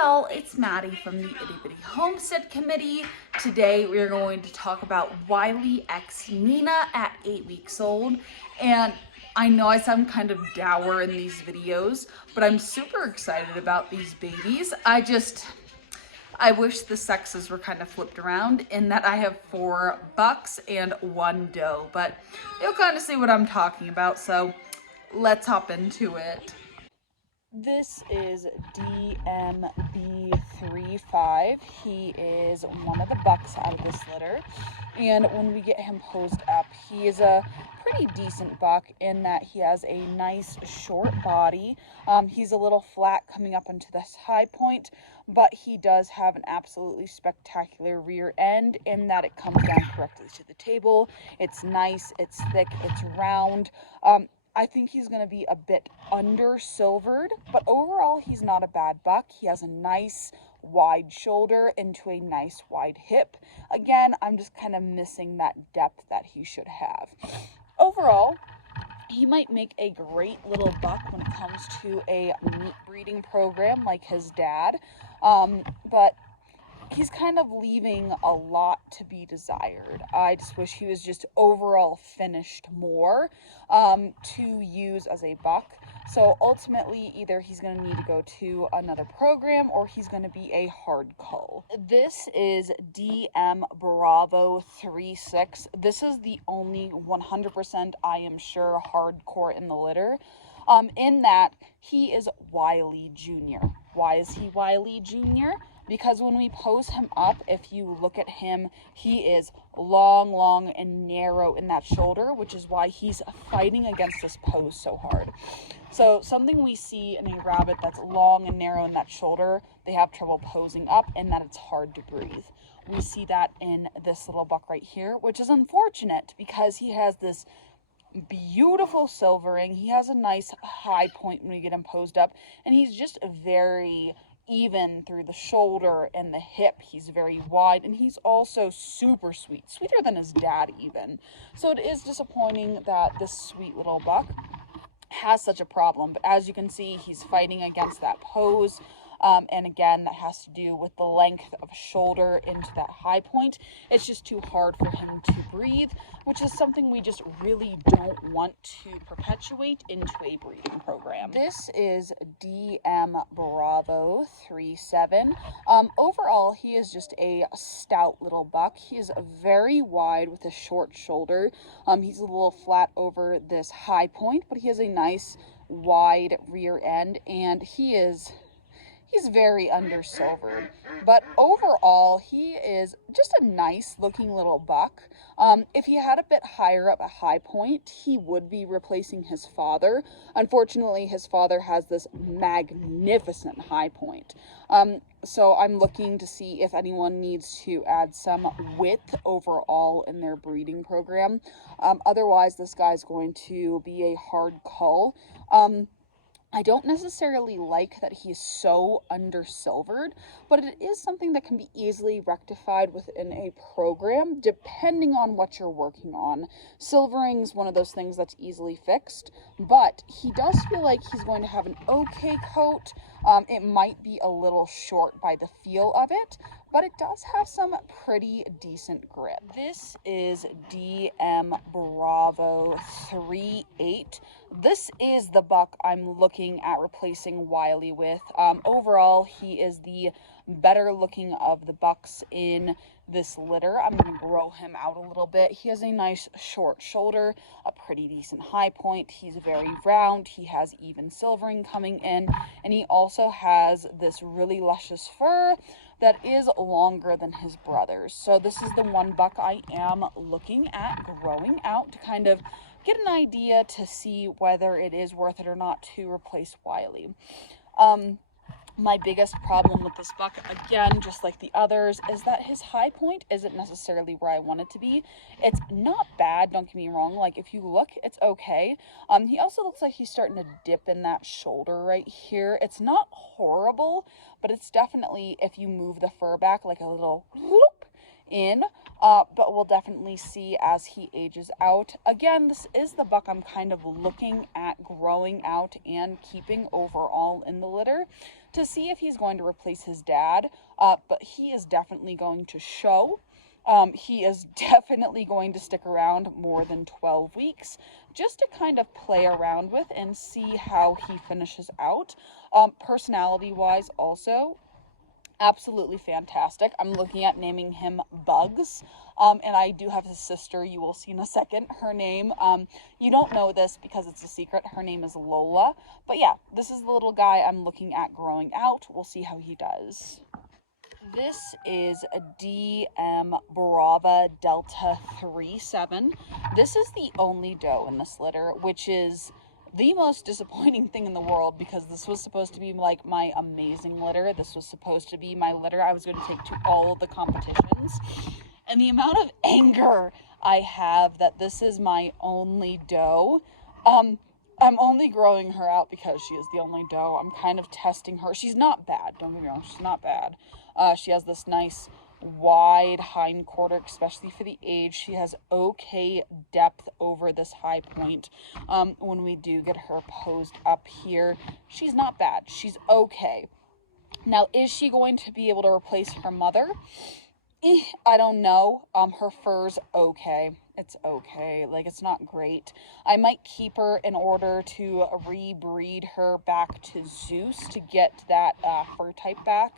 y'all, it's Maddie from the Itty Bitty Homestead Committee. Today we are going to talk about Wiley x Neena at 8 weeks old. And I know I sound kind of dour in these videos, but I'm super excited about these babies. I wish the sexes were kind of flipped around in that I have 4 bucks and 1 doe, but you'll kind of see what I'm talking about, so let's hop into it. This is DMB35. He is one of the bucks out of this litter. And when we get him posed up, he is a pretty decent buck in that he has a nice short body. He's a little flat coming up into this high point, but he does have an absolutely spectacular rear end in that it comes down correctly to the table. It's nice, it's thick, it's round. I think he's going to be a bit under silvered, but overall he's not a bad buck. He has a nice wide shoulder into a nice wide hip. Again, I'm just kind of missing that depth that he should have. Overall, he might make a great little buck when it comes to a meat breeding program like his dad, but he's kind of leaving a lot to be desired. I just wish he was just overall finished more to use as a buck. So ultimately, either he's going to need to go to another program or he's going to be a hard cull. This is DM Bravo 36. This is the only 100% I am sure hardcore in the litter. In that he is Wiley Jr. Why is he Wiley Jr.? Because when we pose him up, if you look at him, he is long and narrow in that shoulder, which is why he's fighting against this pose so hard. So something we see in a rabbit that's long and narrow in that shoulder, they have trouble posing up and that it's hard to breathe. We see that in this little buck right here, which is unfortunate because he has this beautiful silvering. He has a nice high point when we get him posed up, and he's just very even through the shoulder and the hip. He's very wide, and he's also super sweet, sweeter than his dad even. So it is disappointing that this sweet little buck has such a problem, but as you can see, he's fighting against that pose. And again, that has to do with the length of shoulder into that high point. It's just too hard for him to breathe, which is something we just really don't want to perpetuate into a breeding program. This is DM Bravo 37. Overall, he is just a stout little buck. He is very wide with a short shoulder. He's a little flat over this high point, but he has a nice wide rear end, and he's very under silvered, but overall he is just a nice looking little buck. If he had a bit higher up a high point, he would be replacing his father. Unfortunately, his father has this magnificent high point. So I'm looking to see if anyone needs to add some width overall in their breeding program. Otherwise, this guy's going to be a hard cull. I don't necessarily like that he's so under-silvered, but it is something that can be easily rectified within a program, depending on what you're working on. Silvering is one of those things that's easily fixed, but he does feel like he's going to have an okay coat. It might be a little short by the feel of it, but it does have some pretty decent grip. This is DM Bravo 38. This is the buck I'm looking at replacing Wiley with. Overall, he is the better looking of the bucks in this litter. I'm going to grow him out a little bit. He has a nice short shoulder, a pretty decent high point. He's very round. He has even silvering coming in, and he also has this really luscious fur that is longer than his brother's. So this is the one buck I am looking at growing out to kind of get an idea to see whether it is worth it or not to replace Wiley. My biggest problem with this buck, again, just like the others, is that his high point isn't necessarily where I want it to be. It's not bad, don't get me wrong. Like, if you look, it's okay. He also looks like he's starting to dip in that shoulder right here. It's not horrible, but it's definitely, if you move the fur back like a little whoop, in, but we'll definitely see as he ages out. Again, this is the buck I'm kind of looking at growing out and keeping overall in the litter to see if he's going to replace his dad, but he is definitely going to show. He is definitely going to stick around more than 12 weeks just to kind of play around with and see how he finishes out. Personality-wise also, absolutely fantastic. I'm looking at naming him Bugs. And I do have a sister, you will see in a second. Her name, you don't know this because it's a secret. Her name is Lola. But yeah, this is the little guy I'm looking at growing out. We'll see how he does. This is a DM Brava Delta 37. This is the only doe in this litter, which is the most disappointing thing in the world because this was supposed to be like my amazing litter. This was supposed to be my litter I was going to take to all of the competitions. And the amount of anger I have that this is my only doe. I'm only growing her out because she is the only doe. I'm kind of testing her. She's not bad, don't get me wrong, she's not bad. She has this nice wide hind quarter, especially for the age. She has okay depth over this high point. When we do get her posed up here, she's not bad. She's okay. Now, is she going to be able to replace her mother? I don't know. Her fur's okay. It's okay. Like, it's not great. I might keep her in order to rebreed her back to Zeus to get that fur type back.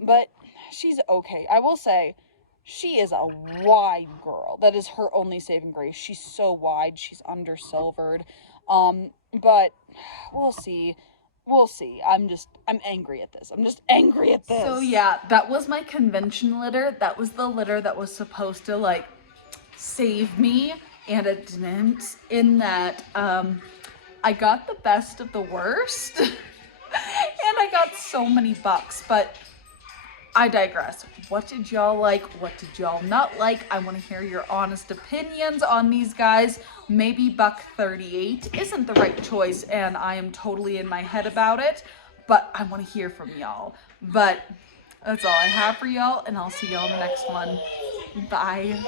But she's okay. I will say, she is a wide girl. That is her only saving grace. She's so wide. She's under-silvered. But we'll see. We'll see. I'm angry at this. I'm just angry at this. So yeah, that was my convention litter. That was the litter that was supposed to like save me, and it didn't, in that I got the best of the worst and I got so many bucks, but I digress. What did y'all like? What did y'all not like? I want to hear your honest opinions on these guys. Maybe buck 38 isn't the right choice and I am totally in my head about it, but I want to hear from y'all. But that's all I have for y'all, and I'll see y'all in the next one. Bye.